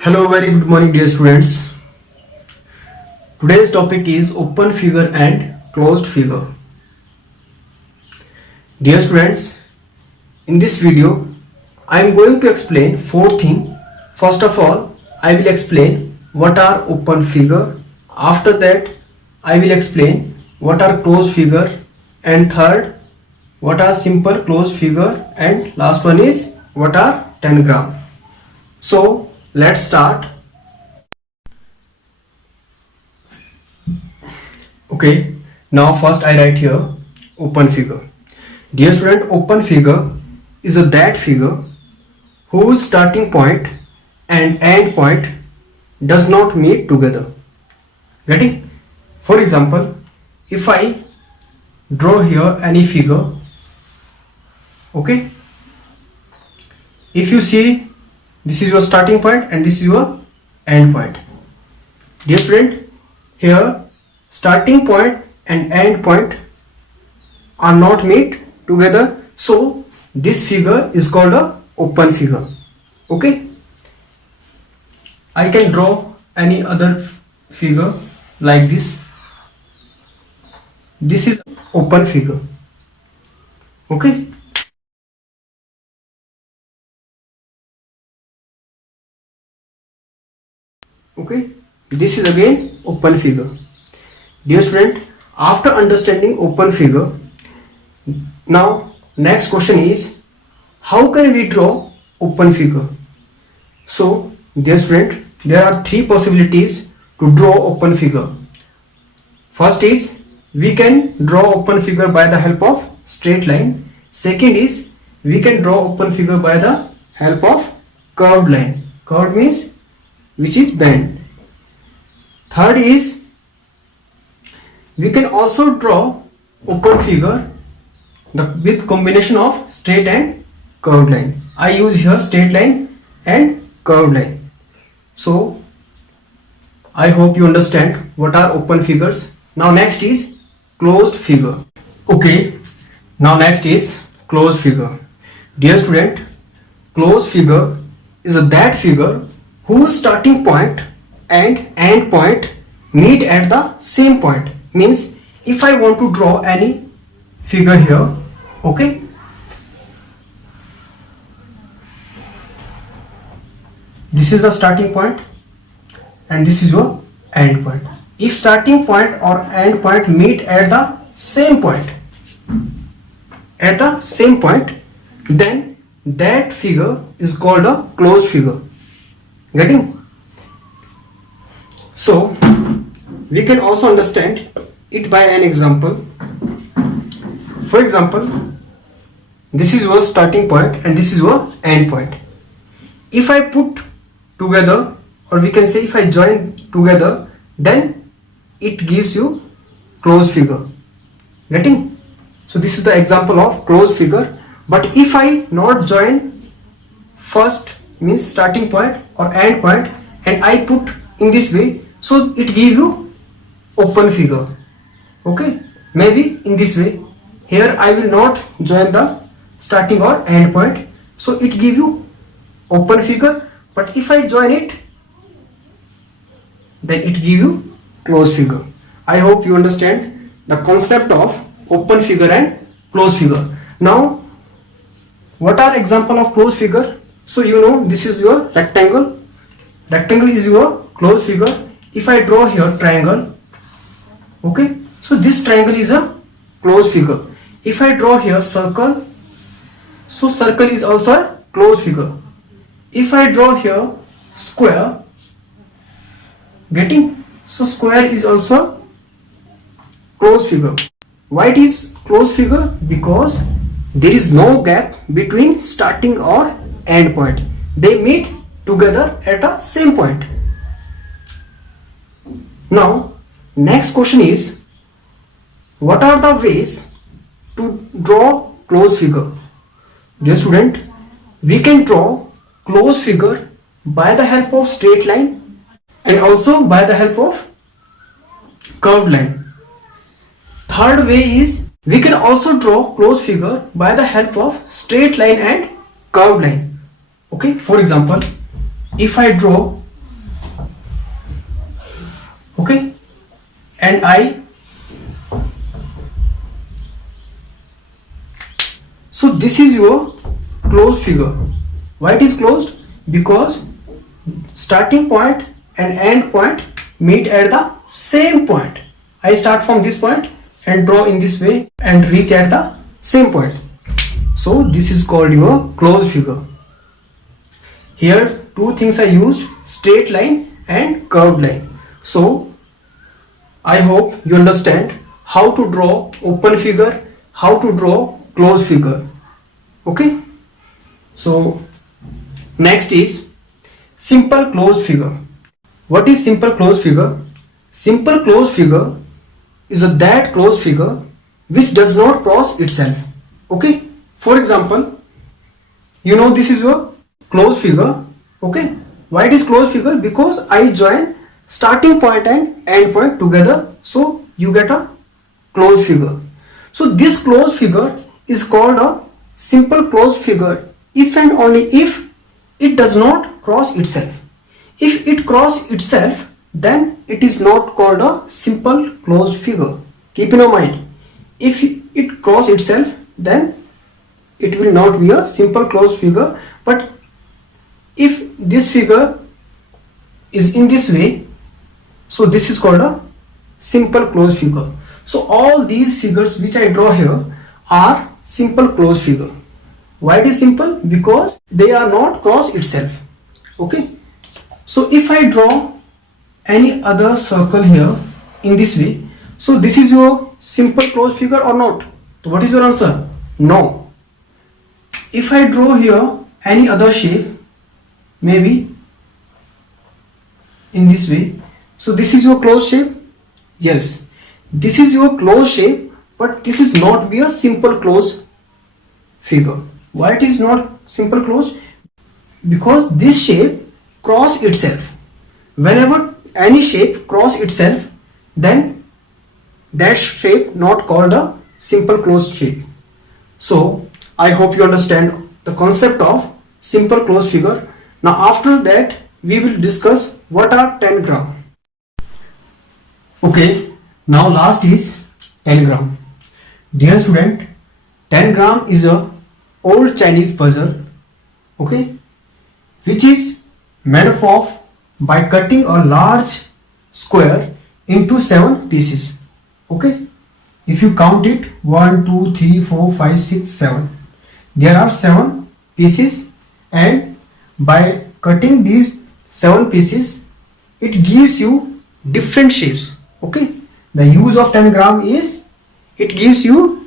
Hello, very good morning, dear students. Today's topic is open figure and closed figure. Dear students, in this video, I am going to explain four things. First of all, I will explain what are open figure. After that, I will explain what are closed figure. And third, what are simple closed figure. And last one is what are tangram. So, let's start. Okay, now first I write here open figure. Dear student, open figure is a that figure whose starting point and end point does not meet together. Getting? For example, if I draw here any figure, okay, if you see this is your starting point and this is your end point. Dear student, here starting point and end point are not meet together, so this figure is called a open figure. Okay, I can draw any other figure like this. This is open figure. Okay, okay, this is again open figure. Dear student, after understanding open figure, now next question is how can we draw open figure? So dear student, there are three possibilities to draw open figure. First is we can draw open figure by the help of straight line. Second is we can draw open figure by the help of curved line. Curved means which is bent. Third is we can also draw open figure with combination of straight and curved line. I use here straight line and curved line. So I hope you understand what are open figures. Now next is closed figure. Okay, now next is closed figure. Dear student, closed figure is that figure whose starting point and end point meet at the same point. Means if I want to draw any figure here, okay, this is the starting point and this is your end point. If starting point or end point meet at the same point, then that figure is called a closed figure. Getting? So we can also understand it by an example. For example, this is your starting point and this is your end point. If I put together, or we can say if I join together, then it gives you closed figure. Getting? So this is the example of closed figure. But if I not join first means starting point or end point and I put in this way, so it give you open figure. Okay, maybe in this way. Here I will not join the starting or end point, so it give you open figure. But if I join it, then it give you closed figure. I hope you understand the concept of open figure and closed figure. Now what are example of closed figure? So you know this is your rectangle. Rectangle is your closed figure. If I draw here triangle, okay, so this triangle is a closed figure. If I draw here circle, so circle is also a closed figure. If I draw here square, getting? So square is also closed figure. Why it is closed figure? Because there is no gap between starting or end point. They meet together at a same point. Now next question is what are the ways to draw closed figure? Dear student, we can draw closed figure by the help of straight line and also by the help of curved line. Third way is we can also draw closed figure by the help of straight line and curved line. Okay, for example, if I draw Okay, and I. So this is your closed figure. Why it is closed? Because starting point and end point meet at the same point. I start from this point and draw in this way and reach at the same point. So this is called your closed figure. Here two things are used, straight line and curved line. So I hope you understand how to draw open figure, how to draw closed figure. Okay, so next is simple closed figure. What is simple closed figure? Simple closed figure is that closed figure which does not cross itself. Okay, for example, you know this is your closed figure. Okay, why it is closed figure? Because I join starting point and end point together, so you get a closed figure. So this closed figure is called a simple closed figure if and only if it does not cross itself. If it cross itself, then it is not called a simple closed figure. Keep in your mind, if it cross itself, then it will not be a simple closed figure. But if this figure is in this way, so this is called a simple closed figure. So all these figures which I draw here are simple closed figure. Why it is simple? Because they are not cross itself. Okay, so if I draw any other circle here in this way, so this is your simple closed figure or not? So what is your answer? No. If I draw here any other shape, maybe in this way, so this is your closed shape. Yes, this is your closed shape, but this is not be a simple closed figure. Why it is not simple closed? Because this shape cross itself. Whenever any shape cross itself, then that shape not called a simple closed shape. So I hope you understand the concept of simple closed figure. Now after that we will discuss what are tangram. Okay, now last is tangram. Dear student, tangram is a old Chinese puzzle, okay, which is made up of by cutting a large square into 7 pieces. Okay, if you count it 1 2 3 4 5 6 7, there are 7 pieces, and by cutting these 7 pieces it gives you different shapes. Okay, the use of tangram is it gives you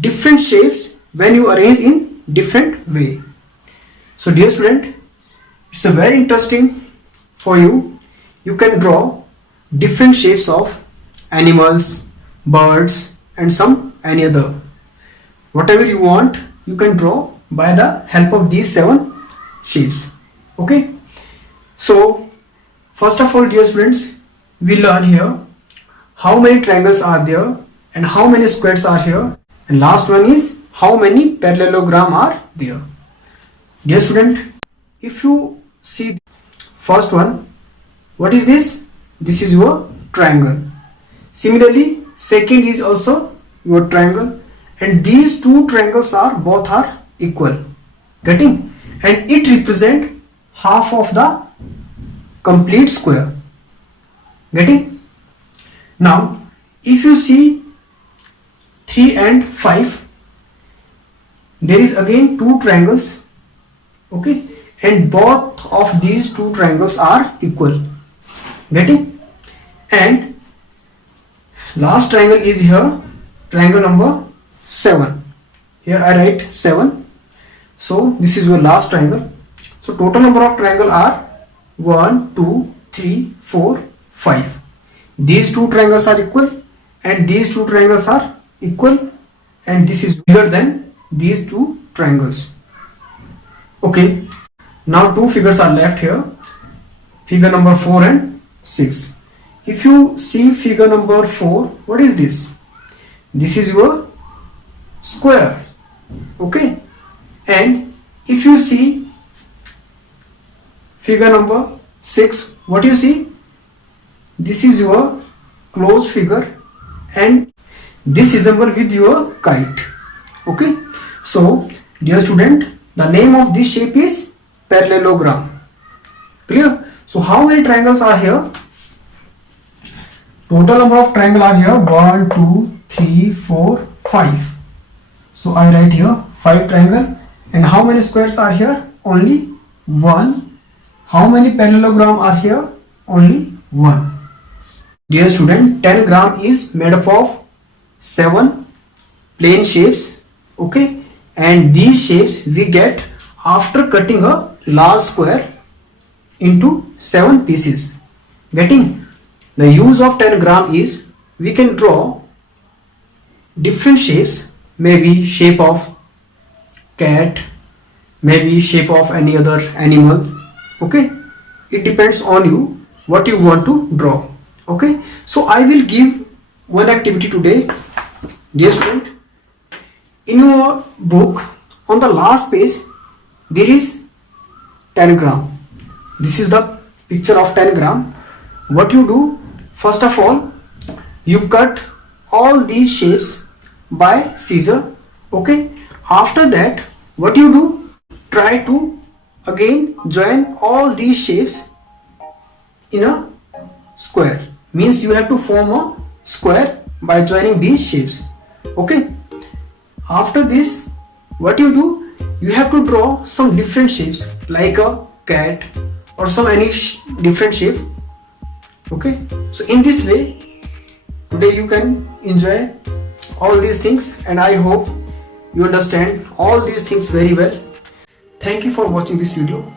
different shapes when you arrange in different way. So dear student, it's a very interesting for you. You can draw different shapes of animals, birds and some any other. Whatever you want you can draw by the help of these 7 shapes. Okay, so first of all dear students, we learn here how many triangles are there and how many squares are here, and last one is how many parallelogram are there. Dear student, if you see first one, what is this? This is your triangle. Similarly, second is also your triangle, and these two triangles are both are equal. Getting? And it represent half of the complete square. Getting? Now, if you see 3 and 5, there is again 2 triangles. Okay, and both of these 2 triangles are equal. Getting? And last triangle is here, triangle number 7. Here I write 7. So this is your last triangle. So total number of triangle are 1 2 3 4 5. These 2 triangles are equal and these 2 triangles are equal, and this is bigger than these 2 triangles. Okay, now 2 figures are left here, figure number 4 and 6. If you see figure number 4, what is this? This is your square. Okay, and if you see figure number 6, what you see? this is your closed figure and this resemble with your kite. Okay, so dear student, the name of this shape is parallelogram. Clear? So how many triangles are here? Total number of triangles are here 1, 2, 3, 4, 5. So I write here 5 triangle. And how many squares are here? Only 1. How many parallelogram are here? Only 1. Dear student, 10 is made up of 7 plane shapes. Okay, and these shapes we get after cutting a large square into 7 pieces. Getting? The use of 10 is we can draw different shapes, maybe shape of cat, maybe shape of any other animal. Okay, it depends on you what you want to draw. Okay, so I will give one activity today. Dear student, in your book on the last page there is 10 gram. This is the picture of 10 gram. What you do, first of all, you cut all these shapes by scissor. Okay, after that what you do, try to again join all these shapes in a square. Means you have to form a square by joining these shapes. Okay, after this what you do, you have to draw some different shapes like a cat or some any different shape. Okay, so in this way today you can enjoy all these things, and I hope you understand all these things very well. Thank you for watching this video.